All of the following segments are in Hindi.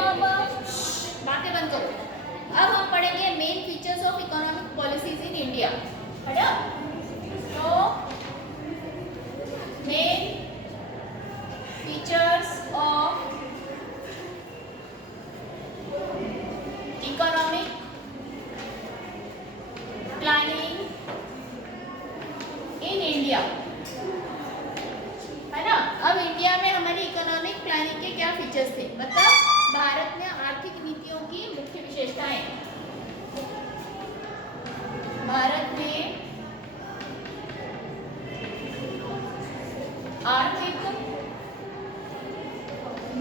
अब बातें बंद करो। अब हम पढ़ेंगे main features of economic policies in India. पढ़ा? तो main features of economic planning in India, है ना। अब इंडिया में हमारी इकोनॉमिक प्लानिंग के क्या फीचर्स थे, मतलब भारत में आर्थिक नीतियों की मुख्य विशेषताएं। भारत में आर्थिक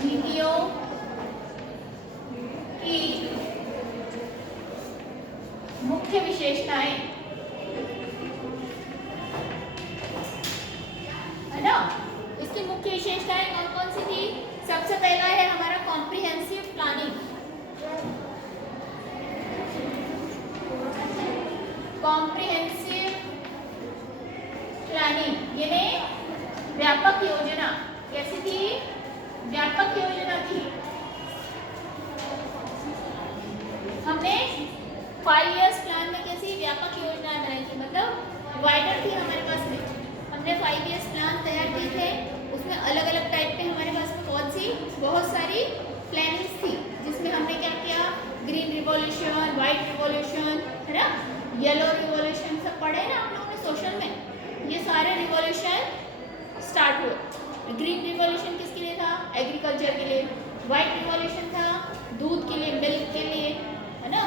नीतियों की मुख्य विशेषताएं, है ना। इसकी मुख्य विशेषताएं कौन कौन सी थी? सबसे पहला है हमारा कॉम्प्रिहेंसिव प्लानिंग। कॉम्प्रिहेंसिव प्लानिंग यानी व्यापक योजना। कैसी थी? व्यापक योजना थी। हमने 5 इयर्स प्लान में कैसी व्यापक योजनाएं बनाई थी, मतलब वाइडर थी हमारे पास में। हमने 5 इयर्स प्लान तैयार किए थे, उसमें अलग अलग टाइप के हमारे पास में कौन सी बहुत सारी प्लानिंग्स थी, जिसमें हमने क्या किया, ग्रीन रिवॉल्यूशन, वाइट रिवॉल्यूशन, है ना, येलो रिवॉल्यूशन, सब पढ़े ना आप लोगों ने सोशल में। ये सारे रिवॉल्यूशन स्टार्ट हुए। ग्रीन रिवॉल्यूशन किसके लिए था? एग्रीकल्चर के लिए। वाइट रिवॉल्यूशन था दूध के लिए, मिल्क के लिए, है ना।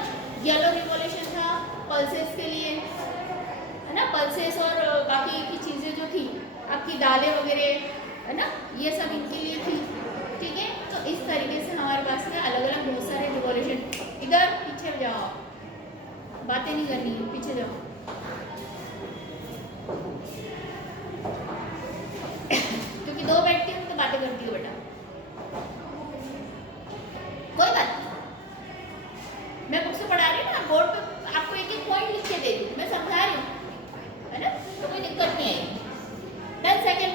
येलो रिवॉल्यूशन था पल्सेस के लिए, है ना, पल्सेस और बाकी की चीज़ें जो थी आपकी दालें वगैरह, है ना, ये सब इनके लिए थी। ठीक है, तो इस तरीके से हमारे पास में अलग अलग बहुत सारे रिवॉल्यूशन। इधर पीछे जाओ, बातें नहीं करनी है, पीछे जाओ। क्योंकि दो बैठती हूँ तो बातें करती हूँ बेटा, कोई बात नहीं। मैं बुक से पढ़ा रही हूँ ना, बोर्ड पे आपको एक एक पॉइंट लिख के दे दूँ, मैं समझा रही हूँ, है ना, तो कोई दिक्कत नहीं आएगी। देन सेकेंड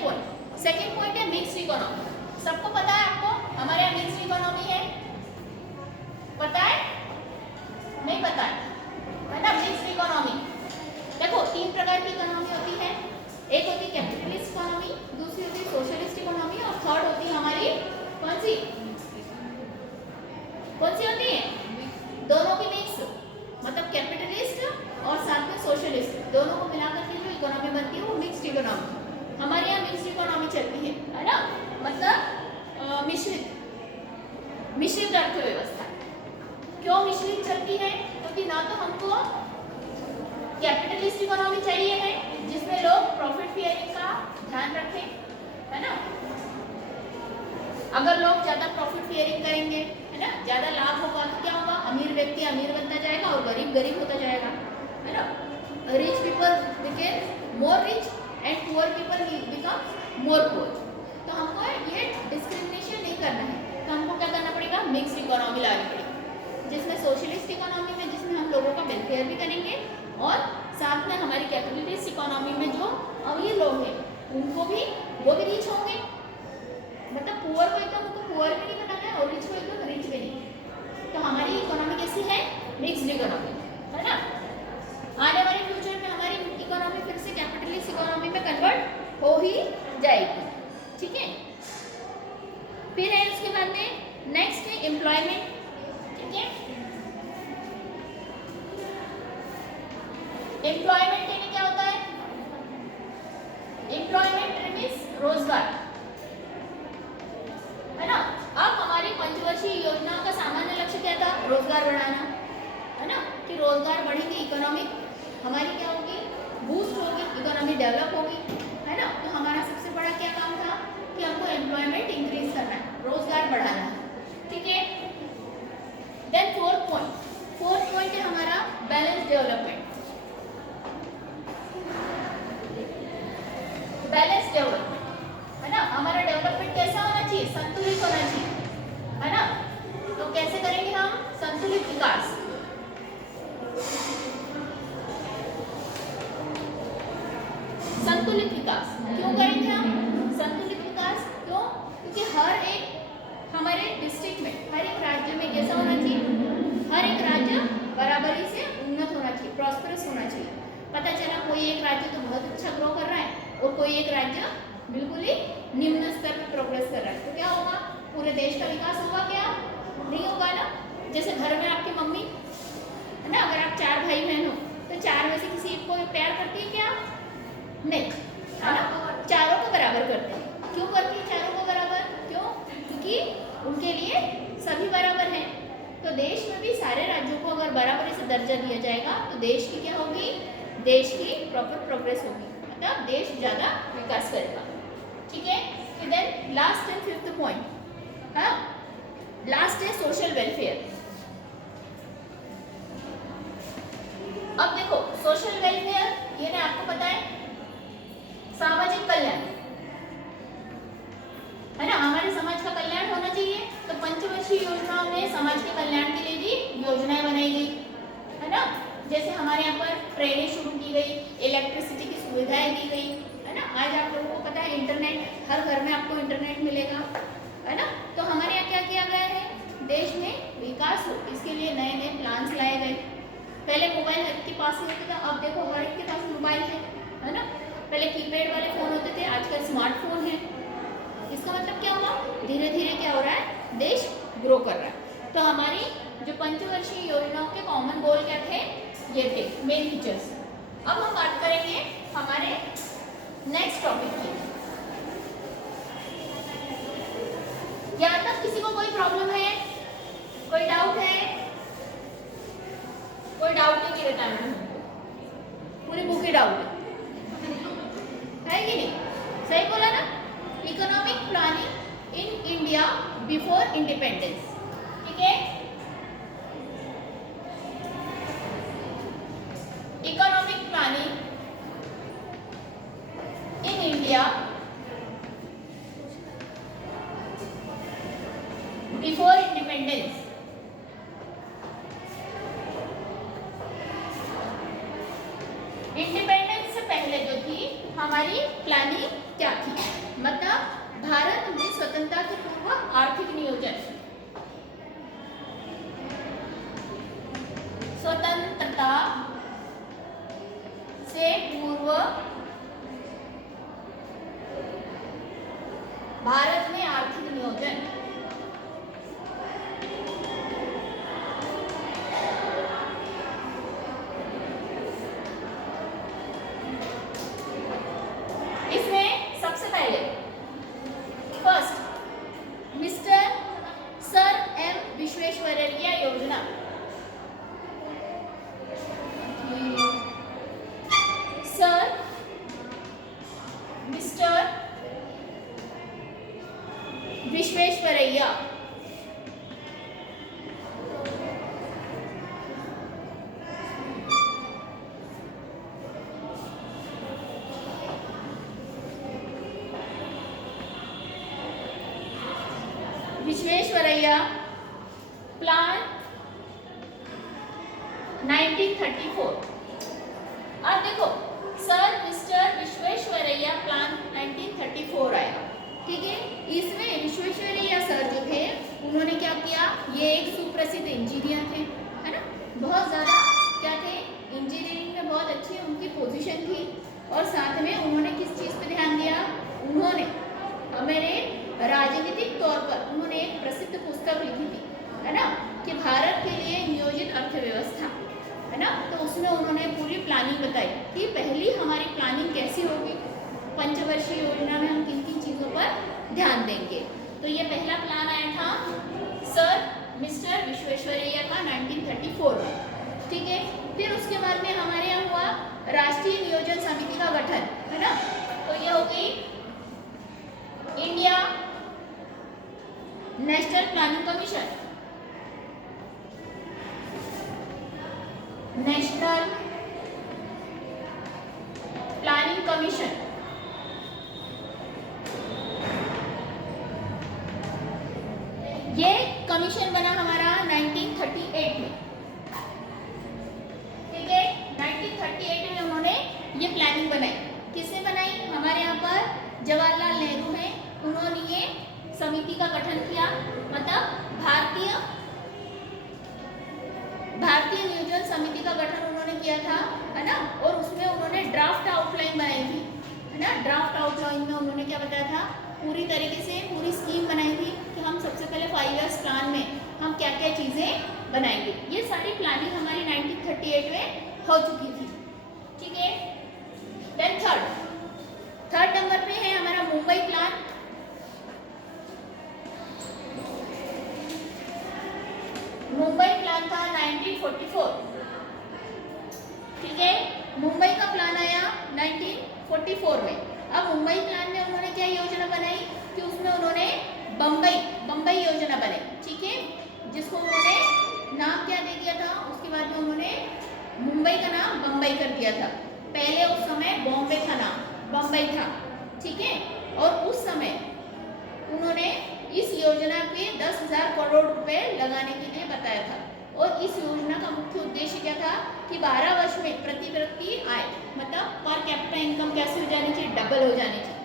पॉइंट है मिक्स्ड इकोनॉमी। सबको पता है आपको हमारे यहाँ मिक्स्ड इकोनॉमी है? पता है? नहीं पता है ना। मिक्स्ड इकोनॉमी देखो 3 प्रकार की इकोनॉमी होती है। एक होती है कैपिटलिस्ट इकोनॉमी, दूसरी होती है सोशलिस्ट इकोनॉमी, और थर्ड होती है हमारी कौन सी होती है? दोनों की मिक्स, मतलब कैपिटलिस्ट और साथ में सोशलिस्ट, दोनों को मिलाकर के जो इकोनॉमी बनती है वो मिक्स्ड इकोनॉमी। हमारे यहाँ मिक्स्ड इकोनॉमी चलती है ना, मतलब मिश्रित अर्थव्यवस्था। क्यों मिश्रित चलती है? क्योंकि ना तो हमको कैपिटलिस्ट इकोनॉमी चाहिए है जिसमें लोग प्रॉफिट शेयरिंग का ध्यान रखें, है ना। अगर लोग ज्यादा प्रॉफिट शेयरिंग करेंगे, है ना, ज्यादा लाभ होगा तो क्या होगा? अमीर व्यक्ति अमीर बनता जाएगा और गरीब गरीब होता जाएगा, है ना। Rich people became more rich and poor people become more poor. तो हमको ये डिस्क्रिमिनेशन नहीं करना है, तो हमको क्या करना पड़ेगा? मिक्स्ड इकोनॉमी लानी पड़ेगी, जिसमें सोशलिस्ट इकोनॉमी में जिसमें हम लोगों का वेलफेयर भी करेंगे और साथ में हमारी कैपिटलिस्ट इकोनॉमी में जो अमीर लोग हैं उनको भी, वो भी रिच होंगे, मतलब पुअर को एकदम उनको पुअर भी नहीं बनाना है और रिच को एकदम रिच भी नहीं। तो हमारी इकोनॉमी कैसी है? मिक्स्ड इकोनॉमी, है ना। आने वाले फ्यूचर में हमारी इकोनॉमी फिर से कैपिटलिस्ट इकोनॉमी में कन्वर्ट हो ही जाएगी। ठीक है, फिर है उसके बाद में नेक्स्ट है एम्प्लॉयमेंट। ठीक है, एम्प्लॉयमेंट यानी क्या होता है? एम्प्लॉयमेंट मीन्स रोजगार, है ना। अब हमारी पंचवर्षीय योजना का सामान्य लक्ष्य क्या था? रोजगार बढ़ाना, है ना, कि रोजगार बढ़ेंगे, इकोनॉमिक हमारी क्या होगी? बूस्ट होगी, इकोनॉमी डेवलप होगी, है ना। तो हमारा सबसे बड़ा क्या काम था कि हमको एम्प्लॉयमेंट इंक्रीज करना है, रोजगार बढ़ाना है। ठीक है, देन फोर्थ पॉइंट है हमारा बैलेंस डेवलपमेंट। बैलेंस डेवलपमेंट, है ना। हमारा डेवलपमेंट कैसा होना चाहिए? संतुलित होना चाहिए, है ना। तो कैसे करेंगे हम? संतुलित विकास। क्यों करेंगे हम संतुलित विकास? क्यों? क्योंकि हर एक कैसा होना चाहिए, हर एक राज्य बराबरी से उन्नत होना चाहिए, प्रॉस्परस होना चाहिए। पता चला कोई एक राज्य तो बहुत अच्छा ग्रो कर रहा है और कोई एक राज्य बिल्कुल ही निम्न स्तर पर प्रोग्रेस कर रहा है, तो क्या होगा, पूरे देश का विकास होगा क्या, नहीं होगा ना। जैसे घर में आपकी मम्मी है ना, अगर आप 4 भाई बहन हो तो 4 में से किसी एक को प्यार करती है क्या, नहीं, है ना, चारों को बराबर करते हैं। क्यों करती है चारों को बराबर, क्यों, क्योंकि उनके लिए सभी बराबर हैं। तो देश में भी सारे राज्यों को अगर बराबरी से दर्जा दिया जाएगा तो देश की क्या होगी, देश की प्रॉपर प्रोग्रेस होगी, मतलब देश ज़्यादा विकास करेगा। ठीक है, फिर then last and fifth point, हाँ, लास्ट है सोशल वेलफेयर। अब देखो सोशल वेलफेयर, ये ना आपको पता है सामाजिक कल्याण, है ना, हमारे समाज का कल्याण होना चाहिए। तो पंचवर्षीय योजनाओं में समाज के कल्याण के लिए भी योजनाएं बनाई गई, है ना। जैसे हमारे यहाँ पर ट्रेनें शुरू की गई, इलेक्ट्रिसिटी की सुविधाएं दी गई, है ना। आज आप लोगों को पता है इंटरनेट, हर घर में आपको इंटरनेट मिलेगा, है ना। तो हमारे यहाँ क्या किया गया है, देश में विकास हो इसके लिए नए नए प्लान्स लाए गए। पहले मोबाइल हर के पास ही होता था, अब देखो हर एक के पास मोबाइल है ना। पहले कीपैड वाले फ़ोन होते थे, आजकल स्मार्टफोन है। इसका मतलब क्या हुआ, धीरे धीरे क्या हो रहा है, देश ग्रो कर रहा है। तो हमारी जो पंचवर्षीय योजनाओं के कॉमन गोल क्या थे, ये थे मेन फीचर्स। अब हम बात करेंगे हमारे नेक्स्ट टॉपिक की। यहाँ तक किसी को कोई प्रॉब्लम है, कोई डाउट है, कोई डाउट नहीं कि रहता है, पूरी बुक ही डाउट है कि नहीं, सही बोला ना। Economic planning in India before independence, ठीक है। Economic planning in India before independence. Independence से पहले जो थी हमारी प्लानिंग क्या थी, मतलब भारत में स्वतंत्रता से पूर्व आर्थिक नियोजन, स्वतंत्रता से पूर्व भारत में आर्थिक नियोजन, इसमें सबसे पहले first mister sir M Visvesvaraya योजना, sir mister Visvesvaraya, Visvesvaraya plan 1934। अब देखो सर मिस्टर विश्वेश्वरैया प्लान 1934 आया, ठीक है। इसमें विश्वेश्वरैया सर जो थे उन्होंने क्या किया, ये एक सुप्रसिद्ध इंजीनियर थे, है ना, बहुत ज़्यादा क्या थे, इंजीनियरिंग में बहुत अच्छी उनकी पोजीशन थी। और साथ में उन्होंने किस चीज़ पे ध्यान दिया, उन्होंने हमारे राजनीतिक तौर पर उन्होंने एक प्रसिद्ध पुस्तक लिखी थी, है ना, कि भारत के लिए नियोजित अर्थव्यवस्था, है ना। तो उसमें उन्होंने पूरी प्लानिंग बताई कि पहली हमारी प्लानिंग कैसी होगी, पंचवर्षीय योजना में हम किन किन चीज़ों पर ध्यान देंगे। तो ये पहला प्लान आया था सर मिस्टर विश्वेश्वरैया का 1934, ठीक है। फिर उसके बाद में हमारे यहाँ हुआ राष्ट्रीय नियोजन समिति का गठन, है ना। तो ये हो गई India national planning commission, national planning commission. ये कमीशन बना हमारा 1938 में, ठीक है। 1938 में उन्होंने ये प्लानिंग बनाई, किसने बनाई, हमारे यहाँ पर जवाहरलाल नेहरू हैं, उन्होंने ये समिति का गठन किया, मतलब भारतीय है ना, और उसमें उन्होंने ड्राफ्ट आउटलाइन बनाई थी, है ना। ड्राफ्ट आउटलाइन में उन्होंने क्या बताया था, पूरी तरीके से पूरी स्कीम बनाई थी कि हम सबसे पहले 5 ईयर्स प्लान में हम क्या क्या चीज़ें बनाएंगे। ये सारी प्लानिंग हमारी 1938 में हो चुकी थी, ठीक है। देन थर्ड नंबर पे है हमारा मुंबई प्लान। मुंबई प्लान था 1944, ठीक है। मुंबई का प्लान आया 1944 में। अब मुंबई प्लान में उन्होंने क्या योजना बनाई कि उसमें उन्होंने बम्बई योजना बनाई, ठीक है, जिसको उन्होंने नाम क्या दे दिया था, उसके बाद में उन्होंने मुंबई का नाम बम्बई कर दिया था। पहले उस समय बॉम्बे था, नाम बम्बई था, ठीक है। और उस समय उन्होंने इस योजना पे 10,000 करोड़ रुपए लगाने के लिए बताया था। और इस योजना का मुख्य उद्देश्य क्या था कि 12 वर्ष में प्रति व्यक्ति आय, मतलब पर कैपिटा इनकम कैसे हो जानी चाहिए, डबल हो जानी चाहिए।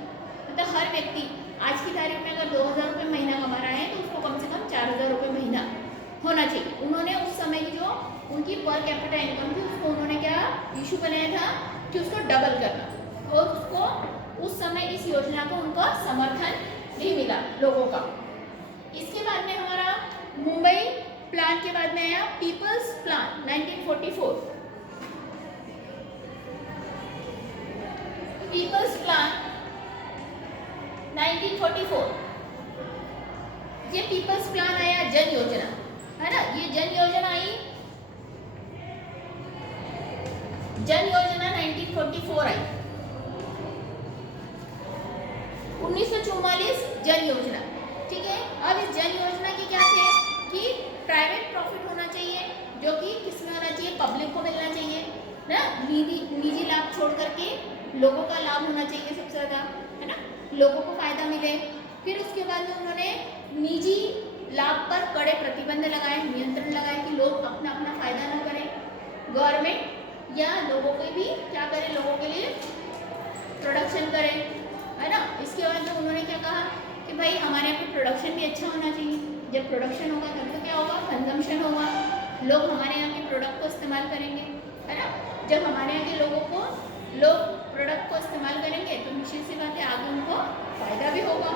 मतलब हर व्यक्ति आज की तारीख में अगर 2,000 रुपये महीना कमा रहा है तो उसको कम से कम 4,000 रुपये महीना होना चाहिए। उन्होंने उस समय की जो उनकी पर कैपिटा इनकम थी उसको उन्होंने क्या इशू बनाया था कि उसको डबल करना, और उसको उस समय इस योजना को उनका समर्थन भी मिला लोगों का। इसके बाद में हमारा मुंबई प्लान के बाद में आया पीपल्स प्लान 1944। पीपल्स प्लान 1944, ये पीपल्स प्लान आया जन योजना, है ना। ये जन योजना आई, जन योजना 1944 आई। 1944 जन योजना, ठीक है। अब इस जन योजना की क्या थे कि प्राइवेट प्रॉफिट होना चाहिए, जो कि किसमें होना चाहिए, पब्लिक को मिलना चाहिए ना, निजी लाभ छोड़ करके लोगों का लाभ होना चाहिए सबसे ज़्यादा, है ना, लोगों को फायदा मिले। फिर उसके बाद में उन्होंने निजी लाभ पर कड़े प्रतिबंध लगाए, नियंत्रण लगाए कि लोग अपना अपना फायदा न करें, गवर्नमेंट या लोगों को भी क्या करें, लोगों के लिए प्रोडक्शन करें, है ना। इसके बाद में उन्होंने क्या कहा कि भाई हमारे यहाँ पे प्रोडक्शन भी अच्छा होना चाहिए। जब प्रोडक्शन होगा तब तो क्या होगा, कंजम्पशन होगा, लोग हमारे यहाँ के प्रोडक्ट को इस्तेमाल करेंगे, है ना। जब हमारे यहाँ के लोग प्रोडक्ट को इस्तेमाल करेंगे तो निश्चित सी बात है आगे उनको फायदा भी होगा,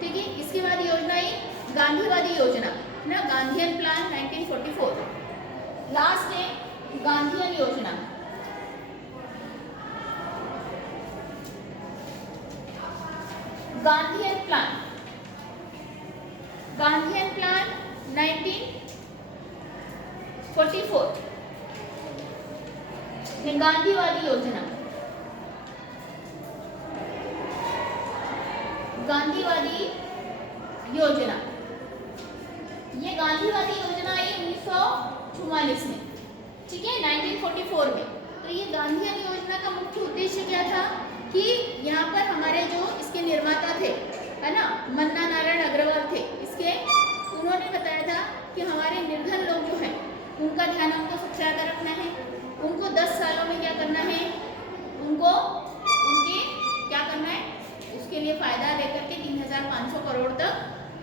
ठीक है। इसके बाद योजना आई गांधीवादी योजना, है ना, गांधीयन प्लान 1944। लास्ट है गांधीयन योजना। गांधीयन प्लान 1944, ये गांधीवादी योजना। गांधीवादी योजना, ये गांधीवादी योजना आई 1944 में, ठीक है, 1944 में। तो ये गांधीयन योजना का मुख्य उद्देश्य क्या था कि यहाँ पर हमारे जो इसके निर्माता थे, है ना, मन्ना नारायण अग्रवाल थे इसके, उन्होंने बताया था कि हमारे निर्धन लोग जो हैं उनका ध्यान हमको सबसे ज़्यादा रखना है। उनको 10 सालों में क्या करना है, उनको उनके क्या करना है, उसके लिए फ़ायदा देकर के 3,500 करोड़ तक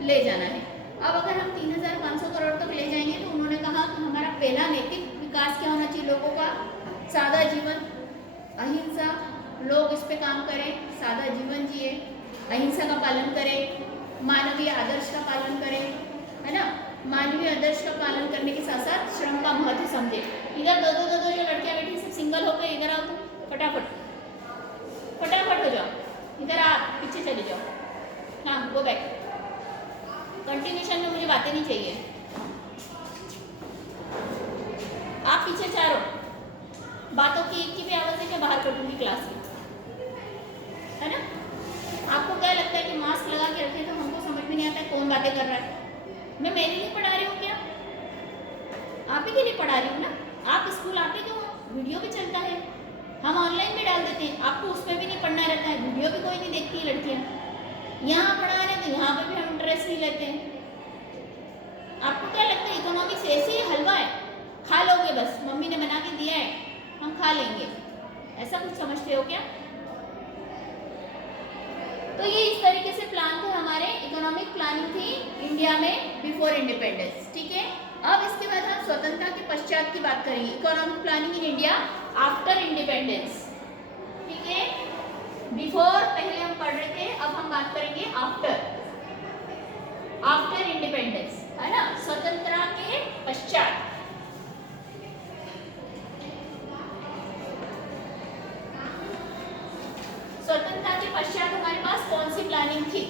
ले जाना है। अब अगर हम 3,500 करोड़ तक ले जाएंगे तो उन्होंने कहा कि हमारा पहला नैतिक विकास क्या होना चाहिए, लोगों का सादा जीवन, अहिंसा, लोग इस पे काम करें, सादा जीवन जिए, अहिंसा का पालन करें, मानवीय आदर्श का पालन करें, है ना। मानवीय आदर्श का पालन करने के साथ साथ श्रम का महत्व समझे। इधर दो जो लड़कियां बैठी सब सिंगल हो गए, इधर आओ तो फटाफट हो जाओ, इधर आ, पीछे चले जाओ, हाँ गो बैक। कंटिन्यूशन में मुझे बातें नहीं चाहिए, आप पीछे चारों बातों की एक की भी आवाज़ है क्या बाहर करूँगी क्लास में, है ना। आपको क्या लगता है कि मास्क लगा के रखे तो हमको समझ में नहीं आता है कौन बातें कर रहा है। मैं मेरे लिए पढ़ा रही हूँ क्या, आप ही के लिए पढ़ा रही हूँ ना। आप स्कूल आते क्यों, वीडियो भी चलता है, हम ऑनलाइन भी डाल देते हैं, आपको उसमें भी नहीं पढ़ना रहता है, वीडियो भी कोई नहीं देखती है लड़कियाँ। यहाँ पढ़ा रहे तो यहाँ पर भी हम इंटरेस्ट नहीं लेते हैं। आपको क्या लगता है इकोनॉमिक्स ऐसे ही हलवा है, खा लोगे बस, मम्मी ने बना के दिया है हम खा लेंगे, ऐसा कुछ समझते हो क्या। तो ये इस तरीके से प्लान थे हमारे, इकोनॉमिक प्लानिंग थी इंडिया में बिफोर इंडिपेंडेंस, ठीक है। अब इसके बाद हम स्वतंत्रता के पश्चात की बात करेंगे, economic planning in India after independence, ठीक है। बिफोर पहले हम पढ़ रहे थे, अब हम बात करेंगे आफ्टर, आफ्टर इंडिपेंडेंस, है ना, स्वतंत्रता के पश्चात। स्वतंत्रता के पश्चात हमारे पास कौन सी प्लानिंग थी?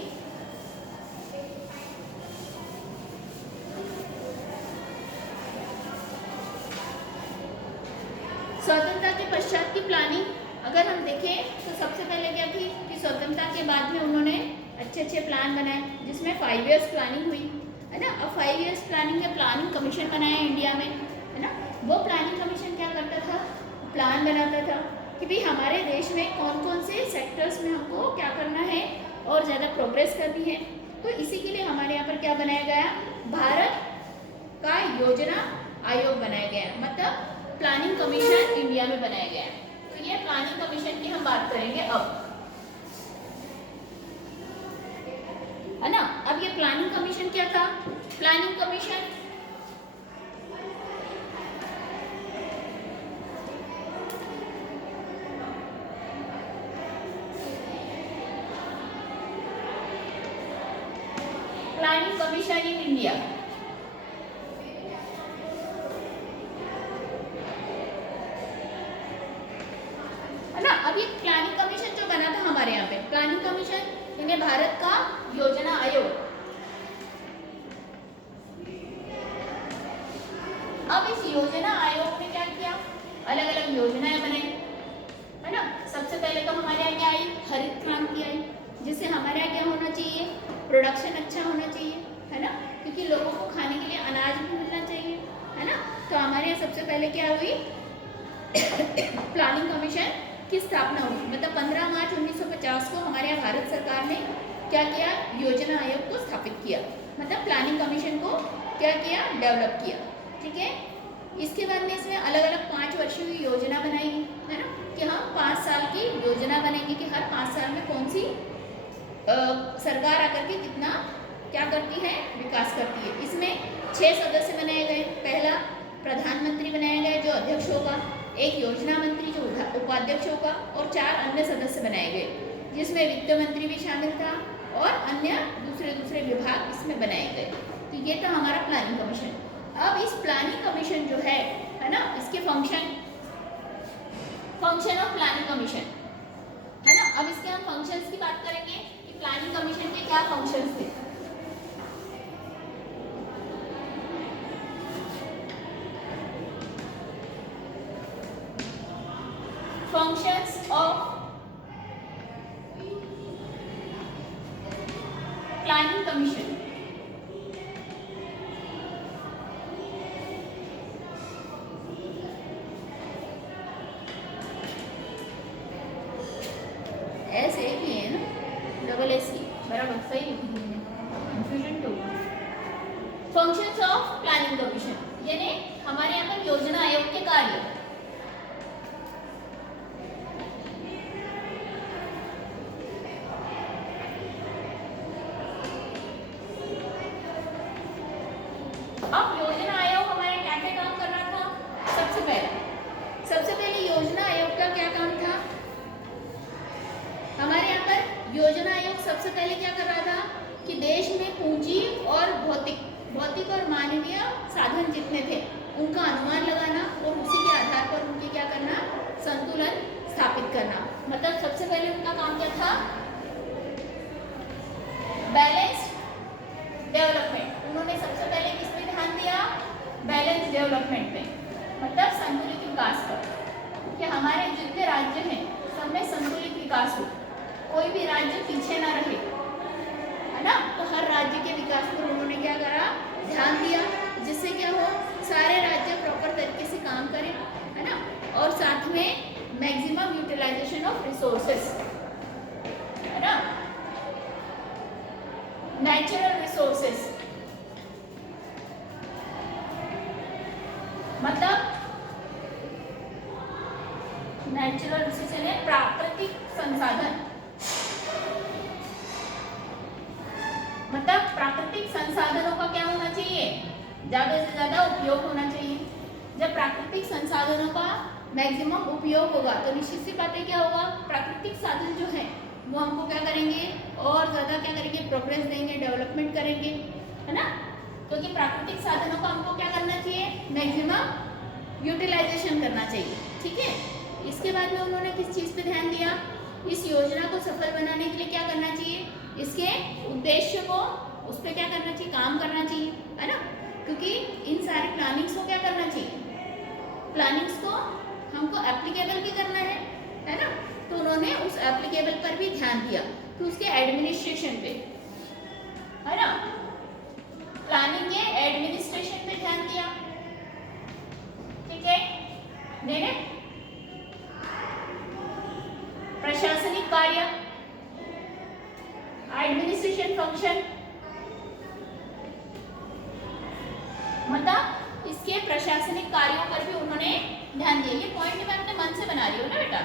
स्वतंत्रता के पश्चात की प्लानिंग अगर हम देखें तो सबसे पहले क्या थी कि स्वतंत्रता के बाद में उन्होंने अच्छे अच्छे प्लान बनाए, जिसमें 5 इयर्स प्लानिंग हुई, है ना। अब 5 इयर्स प्लानिंग का प्लानिंग कमीशन बनाया इंडिया में, है ना। वो प्लानिंग कमीशन क्या करता था? प्लान बनाता था कि भाई हमारे देश में कौन कौन से सेक्टर्स में हमको क्या करना है और ज़्यादा प्रोग्रेस करनी है। तो इसी के लिए हमारे यहाँ पर क्या बनाया गया? भारत का योजना आयोग बनाया गया, मतलब प्लानिंग कमीशन इंडिया में बनाया गया। तो ये प्लानिंग कमीशन की हम बात करेंगे अब, है ना। अब ये प्लानिंग कमीशन क्या था? Planning commission planning commission in India, है ना। अब ये प्लानिंग कमीशन जो बना था हमारे यहाँ पे, प्लानिंग कमीशन यानी भारत का योजना आयोग। अब इस योजना आयोग ने क्या किया? अलग अलग योजनाएं बनाई, है ना। सबसे पहले तो हमारे यहाँ क्या आई? हरित क्रांति आई, जिससे हमारे यहाँ क्या होना चाहिए? प्रोडक्शन अच्छा होना चाहिए, है ना, क्योंकि लोगों को खाने के लिए अनाज भी मिलना चाहिए, है ना। तो हमारे यहाँ सबसे पहले क्या हुई? प्लानिंग कमीशन की स्थापना हुई, मतलब 15 मार्च 1950 को हमारे यहाँ भारत सरकार ने क्या किया? योजना आयोग को स्थापित किया, मतलब प्लानिंग कमीशन को क्या किया? डेवलप किया, ठीक है। इसके बाद में इसमें अलग अलग 5 वर्षीय की योजना बनाई, है ना, कि हम 5 साल की योजना बनाएंगे कि हर 5 साल में कौन सी सरकार आकर के कितना क्या करती है? विकास करती है। इसमें 6 सदस्य बनाए गए। पहला प्रधानमंत्री बनाया गया जो अध्यक्ष होगा, एक योजना मंत्री जो उपाध्यक्ष होगा, और 4 अन्य सदस्य बनाए गए, जिसमें वित्त मंत्री भी शामिल था और अन्य दूसरे विभाग इसमें बनाए गए। तो ये था हमारा प्लानिंग कमीशन। अब इस प्लानिंग कमीशन जो है ना, इसके फंक्शन ऑफ प्लानिंग कमीशन, है ना। अब इसके हम फंक्शंस की बात करेंगे कि प्लानिंग कमीशन के क्या फंक्शंस थे। फंक्शंस ऑफ प्लानिंग कमीशन, ऐसे ही है ना, डबल एस की बराबर सही लिखी है, कंफ्यूजन तो। फंक्शंस ऑफ प्लानिंग कमीशन यानी हमारे यहाँ पर योजना आयोग के कार्य। अब योजना आयोग हमारे क्या क्या काम कर रहा था? सबसे पहले योजना आयोग का क्या काम था? हमारे यहाँ पर योजना आयोग सबसे पहले क्या कर रहा था कि देश में पूंजी और भौतिक और मानवीय साधन जितने थे उनका अनुमान लगाना और उसी के आधार पर उनके क्या करना? संतुलन स्थापित करना। मतलब सबसे पहले उनका काम क्या था? Balance development. उन्होंने सबसे पहले किस पे ध्यान दिया? बैलेंस डेवलपमेंट पे, मतलब संतुलित विकास पर, कि हमारे जितने राज्य हैं सब में संतुलित विकास हो, कोई भी राज्य पीछे ना रहे, है ना। तो हर राज्य के विकास पर उन्होंने क्या करा? ध्यान दिया, जिससे क्या हो? सारे राज्य प्रॉपर तरीके से काम करें, है ना, और साथ में मैक्सिमम यूटिलाइजेशन ऑफ रिसोर्सेस, है ना, नेचुरल रिसोर्सेस, मतलब नेचुरल रिसोर्सेस यानी प्राकृतिक संसाधन, मतलब प्राकृतिक संसाधनों का क्या होना चाहिए? ज्यादा से ज्यादा उपयोग होना चाहिए। जब प्राकृतिक संसाधनों का मैक्सिमम उपयोग होगा तो निश्चित सी बात है क्या होगा, प्राकृतिक साधन जो है वो हमको क्या करेंगे और ज़्यादा क्या करेंगे, प्रोग्रेस देंगे, डेवलपमेंट करेंगे, है ना। क्योंकि प्राकृतिक साधनों का हमको क्या करना चाहिए, मैक्सिमम यूटिलाइजेशन करना चाहिए, ठीक है। इसके बाद में उन्होंने किस चीज़ पे ध्यान दिया, इस योजना को सफल बनाने के लिए क्या करना चाहिए, इसके उद्देश्य को उस पर क्या करना चाहिए, काम करना चाहिए, है ना। क्योंकि इन सारे प्लानिंग्स को क्या करना चाहिए, प्लानिंग्स को हमको एप्लीकेबल भी करना है ना। तो उन्होंने उस एप्लीकेबल पर भी ध्यान दिया, तो उसके एडमिनिस्ट्रेशन पे, है ना, प्लानिंग के एडमिनिस्ट्रेशन पे ध्यान दिया, ठीक है। प्रशासनिक कार्य, एडमिनिस्ट्रेशन फंक्शन, मतलब इसके प्रशासनिक कार्यों पर भी उन्होंने ध्यान दिया। ये पॉइंट मैं अपने मन से बना रही हूँ ना बेटा,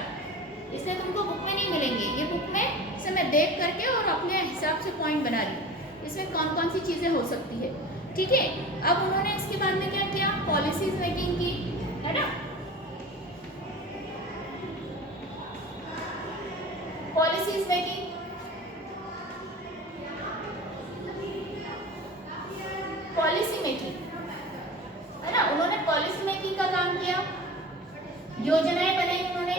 इसलिए तुमको बुक में नहीं मिलेंगे, ये बुक में से मैं देख करके और अपने हिसाब से पॉइंट बना रही हूँ, इसमें कौन कौन सी चीज़ें हो सकती है, ठीक है। अब उन्होंने इसके बाद में क्या किया, पॉलिसीज मेकिंग की, है ना, पॉलिसीज मेकिंग, पॉलिसी मेकिंग, है ना, उन्होंने पॉलिसी मेकिंग का काम किया, योजनाएं बनाई उन्होंने,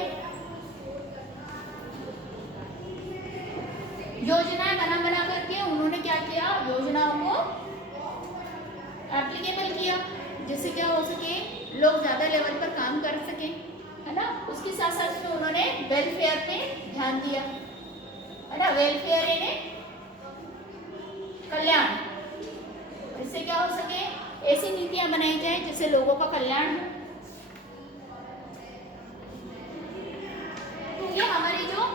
योजनाएं बना करके उन्होंने क्या किया, योजनाओं को एप्लीकेबल किया, जिससे क्या हो सके, लोग ज्यादा लेवल पर काम कर सके, है ना। उसके साथ साथ में उन्होंने वेलफेयर पे ध्यान दिया, है ना, वेलफेयर यानी कल्याण, इससे क्या हो सके, ऐसी नीतियां बनाई जाए जिससे लोगों का कल्याण हो। तो ये हमारे जो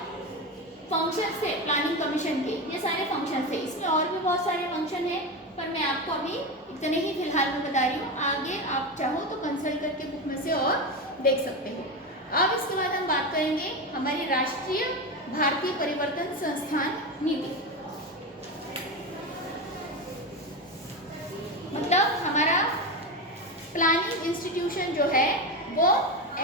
फंक्शंस थे प्लानिंग कमीशन के, ये सारे फंक्शंस थे, इसमें और भी बहुत सारे फंक्शन हैं, पर मैं आपको अभी इतने ही फिलहाल में बता रही हूँ, आगे आप चाहो तो कंसल्ट करके बुक में से और देख सकते हो। अब इसके बाद हम बात करेंगे हमारी राष्ट्रीय भारतीय परिवर्तन संस्थान नीति, मतलब हमारा प्लानिंग इंस्टीट्यूशन जो है वो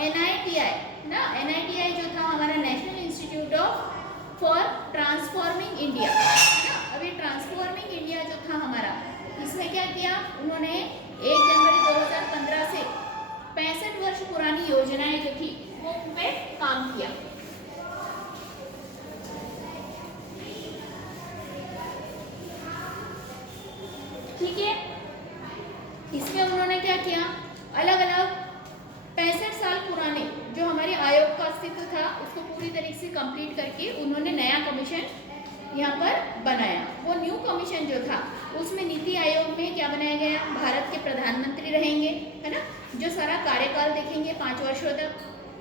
NITI ना, NITI जो था हमारा national institute of for transforming India, है ना। अभी ट्रांसफॉर्मिंग इंडिया जो था हमारा, इसमें क्या किया उन्होंने, 1 जनवरी 2015 से 65 वर्ष पुरानी योजनाएं जो थी वो उन पे काम किया, ठीक है। इसमें उन्होंने क्या किया, अलग अलग 65 साल पुराने जो हमारे आयोग का अस्तित्व था उसको पूरी तरीके से कंप्लीट करके उन्होंने नया कमीशन यहाँ पर बनाया। वो न्यू कमीशन जो था उसमें नीति आयोग में क्या बनाया गया, भारत के प्रधानमंत्री रहेंगे, है ना, जो सारा कार्यकाल देखेंगे 5 वर्षों तक,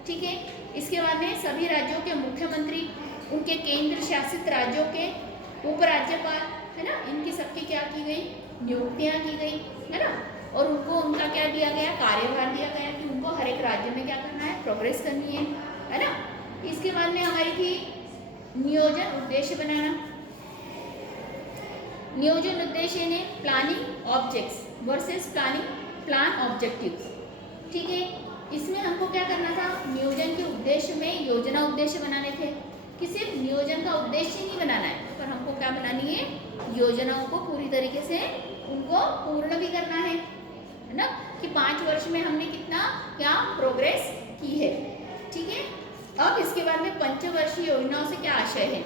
ठीक है। इसके बाद में सभी राज्यों के मुख्यमंत्री, उनके केंद्र शासित राज्यों के उपराज्यपाल, है ना, इनकी सबकी क्या की गई, नियुक्तियाँ की गई, है ना, और उनको उनका क्या दिया गया, कार्यभार दिया गया कि उनको हर एक राज्य में क्या करना है, प्रोग्रेस करनी है ना। इसके बाद में हमारी थी नियोजन उद्देश्य बनाना, नियोजन उद्देश्य ने planning objects versus plan objectives, ठीक है। इसमें हमको क्या करना था, नियोजन के उद्देश्य में योजना उद्देश्य बनाने थे, कि सिर्फ नियोजन का उद्देश्य नहीं बनाना है, पर हमको क्या बनानी है, योजनाओं को पूरी तरीके से उनको पूर्ण भी करना है ना, कि 5 वर्ष में हमने कितना क्या प्रोग्रेस की है, ठीक है। अब इसके बाद में पंचवर्षीय योजनाओं से क्या आशय है,